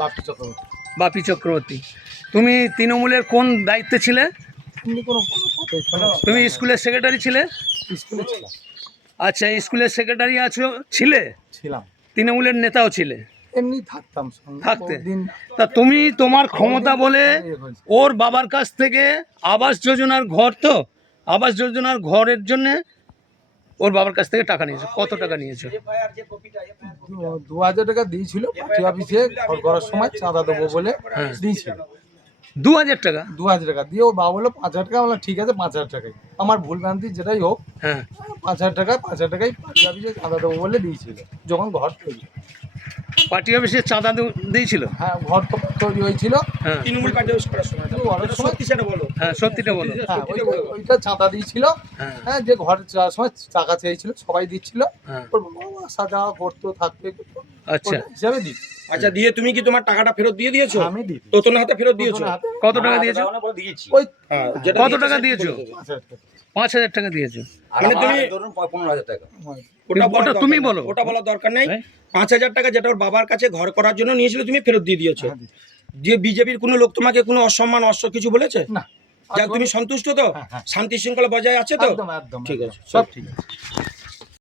বাপি চক্রবর্তী। বাপি চক্রবর্তী। তুমি তৃণমূলের কোন দায়িত্বে ছিলে? এমনি কোনো পদে ছিলাম না। তুমি স্কুলের সেক্রেটারি ছিলে? স্কুলে ছিলাম। আচ্ছা, স্কুলের সেক্রেটারি আছো, ছিলে, ছিলাম। তৃণমূলের নেতাও ছিলে? এমনি থাকতাম সঙ্গে থাকতে। বহুদিন। তা তুমি তোমার ক্ষমতা বলে ইয়ে হয়েছে। ওর বাবার কাছ থেকে আবাস যোজনার ঘর, তো আবাস যোজনার ঘরের জন্য ওর বাবার কাছ থেকে টাকা নিয়েছো। কত টাকা নিয়েছো? 2000 টাকা দিয়েছিল পার্টি অফিসে ঘর করার সময়, চাঁদা দেবো বলে হ্যাঁ। দিয়েছিল। 2000 টাকা? 2000 টাকা দিয়ে ও বাবা বললো 5000 টাকা। বললাম ঠিক আছে 5000 টাকাই, আমার ভুল ভ্রান্তি যেটাই হোক, হ্যাঁ। 5000 টাকাই পার্টি অফিসে চাঁদা দেবো বলে দিয়েছিল যখন ঘর তৈরি। পার্টি অফিসে চাঁদা দিয়েছিল? হ্যাঁ, ঘর তো তৈরি হয়েছিল। হ্যাঁ তৃণমূল পার্টি অফিস করার সময় ঘরের সময় সেটা বলো। হ্যাঁ, সত্যিটা বলো। হ্যাঁ, ওইটা চাঁদা দিয়েছিল। হ্যাঁ হ্যাঁ, যে ঘর যাওয়ার সময় টাকা চেয়েছিল, সবাই দিচ্ছিল। হ্যাঁ। ওর বাবা আসা যাওয়া করতো, থাকতে আচ্ছা, হিসাবে দিই। আচ্ছা, দিয়ে তুমি কি তোমার টাকাটা ফেরত দিয়ে দিয়েছো? আমি দিই। তোতনের হাতে ফেরত দিয়েছো? কত টাকা দিয়েছো? ওই হ্যাঁ, যেটা কত দিয়েছো টাকা সেটা দিয়েছো? বলে দেবে। 5000 টাকা। 5000 টাকা দিয়েছো। মানে তুমি ধরুন 15,000 টাকা। ওটা বলার ওটা দরকার তুমি নেই। বলো। ওটা বলার দরকার নেই। হ্যাঁ। 5000 টাকা যেটা ওর বাবার কাছে ঘর করার জন্য নিয়েছিল তুমি ফেরত দিয়ে দিয়েছো। হ্যাঁ, দিই। যে বিজেপির কোনো লোক তোমাকে কোনো অসম্মান কিছু বলেছে? না, যাক, তুমি সন্তুষ্ট তো? হ্যাঁ, হ্যাঁ। শান্তি শৃঙ্খলা বজায় আছে তো? একদম একদম ঠিক একদম। আছে। সব ঠিক আছে।